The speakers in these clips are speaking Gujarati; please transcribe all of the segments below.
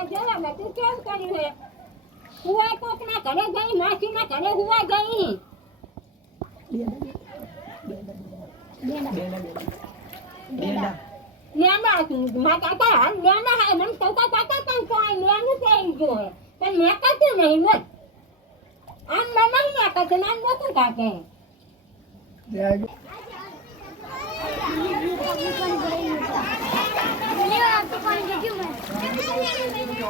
આ જોવા મેં કેમ કર્યું હે? હુવા કોકના ઘરે ગઈ માસીના ઘરે હુવા ગઈ. લેના મા કાકા હા લેના હે મને કાકા કાકા કાકા કોઈ લેનું થઈ ગયો હે પણ મેં કતું નહીં બોલ આમ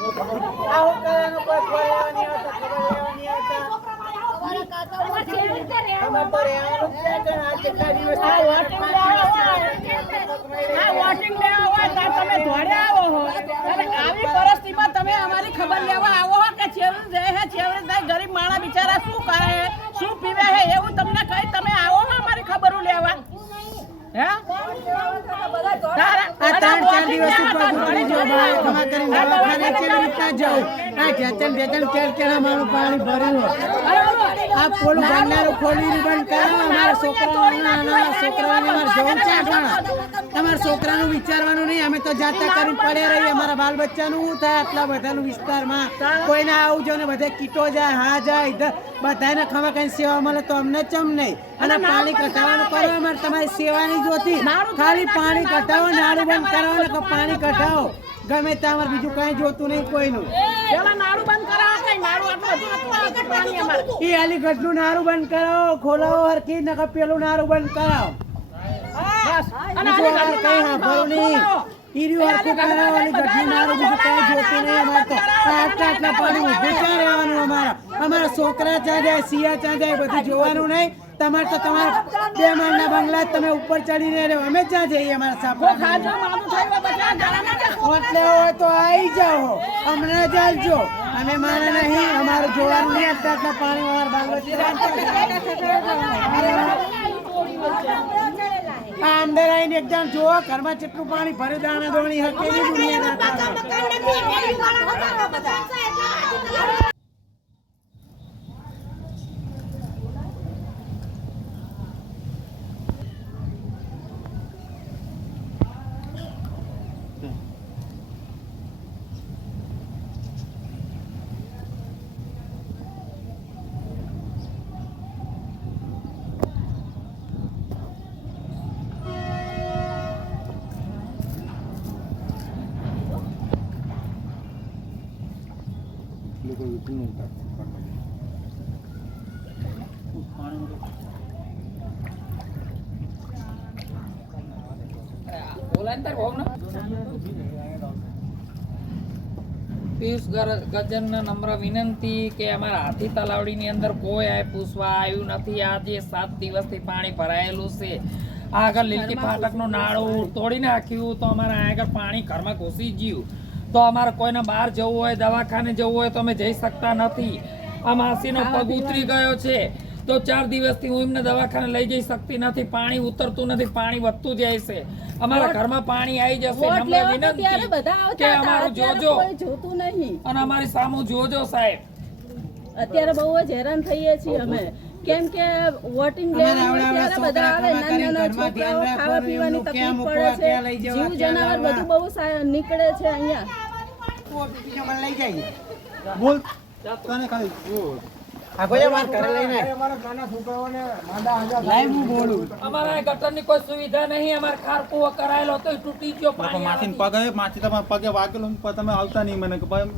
આ તો તમે અમારી ખબર લેવા આવો કે ચેવડે રહે હે ગરીબ માણા બિચારા શું કરે શું પીવે હે એવું તમને કહી તમે આવો અમારી ખબર લેવા હે આ ત્રણ ચાર દિવસ ઉપર ઉતરી જો ભાઈ ખમા કરીને દવાખાને કેવી રીતના જાઉં આ ઢેચણ ઢેચણ કેર કેળા મારું પાણી ભર્યું. આ પોલું ભંડારું ખોલી તમારા છોકરાનું વિચારવાનું નહીં અમે તો જાતા કરીને પડે રહીએ. અમારા બાલ બચ્ચાનું થાય આટલા બધાનું વિસ્તારમાં? કોઈને આવું જો ને બધે કીટો જાય હા જાય બધાને ખબર કઈ સેવા મળે તો અમને ચમ નહીં. અને પાણી કઢાવવાનું કરો અમારે તમારી સેવાની જોતી ખાલી પાણી કઢાવો નાડું બંધ કરાવો ને પાણી કઢાવો. ગમે ત્યાં અમારે બીજું કઈ જોતું નહીં કોઈનું. પેલા બંધ કરાવો. કઈ અલીગઢ એ અલીગઢનું નારું બંધ કરાવો ખોલાવો હરખી નકર પેલું નારું બંધ કરાવો બસ અને બીજું આની અમારે કઈ સાંભળવું નહીં. ઈર્યું હરખું કરાવો અલીગઢનું નારું બીજું કઈ જોતું નહીં અમારે તો આટલા આટલા પાણી ઊભું ક્યાં રહેવાનું અમારા. અમારા છોકરા ત્યાં જાય સિયા ત્યાં જાય બધું જોવાનું નહીં. તમારે તો તમારા બે માળના બંગલા તમે ઉપર ચડીને રહ્યો અમે ક્યાં જઈએ અમારા સાપડા ખાજો હોય ને. તો આવી જાઓ. હમણાં જ આવજો અમે મારે નહીં, અમારું જોવાનું નહીં આટલા પાણી અમારા આ અંદર આવીને એકદમ જુઓ, ઘરમાં જેટલું પાણી ભરે દાણા દોણી હકે એવી દુનિયા પિયુષ ગજનને નમ્ર વિનંતી કે અમારા હાથી તલાવડીની અંદર કોઈ આ પૂછવા આવ્યું નથી. આજે સાત દિવસથી પાણી ભરાયેલું છે. આગળ લીલકી ફાટકનું નાળું તોડી નાખ્યું તો અમારે આગળ પાણી ઘરમાં ઘૂસી ગયું. તો અમારે કોઈને બહાર જવું હોય દવાખાને જવું હોય તો અમે જઈ શકતા નથી. આ માસીનો પગ ઉતરી ગયો છે. તો ચાર દિવસથી હું એમને દવાખાને લઈ જઈ શકતી નથી. પાણી ઉતરતું નથી પાણી વધતું જાય છે. અમારા ઘરમાં પાણી આવી જશે. નમ્ર વિનંતી કે અમારું જોજો. જોતું નહીં. અને અમારી સામું જોજો સાહેબ. અત્યારે બહુ જ હેરાન થઈએ છીએ અમે. કેમ કે વોટિંગ અમારા ત્યારે બધા આવે નાના નાના છોકરાઓ ખાવા પીવાની તકલીફ પડે છે. જીવ જનાવર બધું બહુ નીકળે છે અહીંયા. બોલ. તને ખાલી. કોઈ વાત કરે લઈને. લાઈવ હું બોલું. અમારા આ કોઈ સુવિધા નહીં. અમારે ખાર કૂવો કરાયેલો તો તૂટી ગયો માથીને પગે માથી તમારે પગે વાગેલું તમે આવતા નહીં મને. કે ભાઈ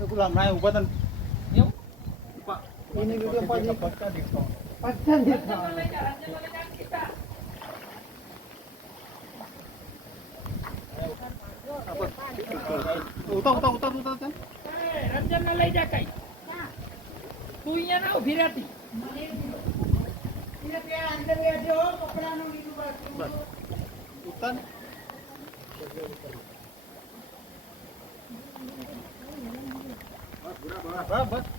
તું અહીંયા ના બસ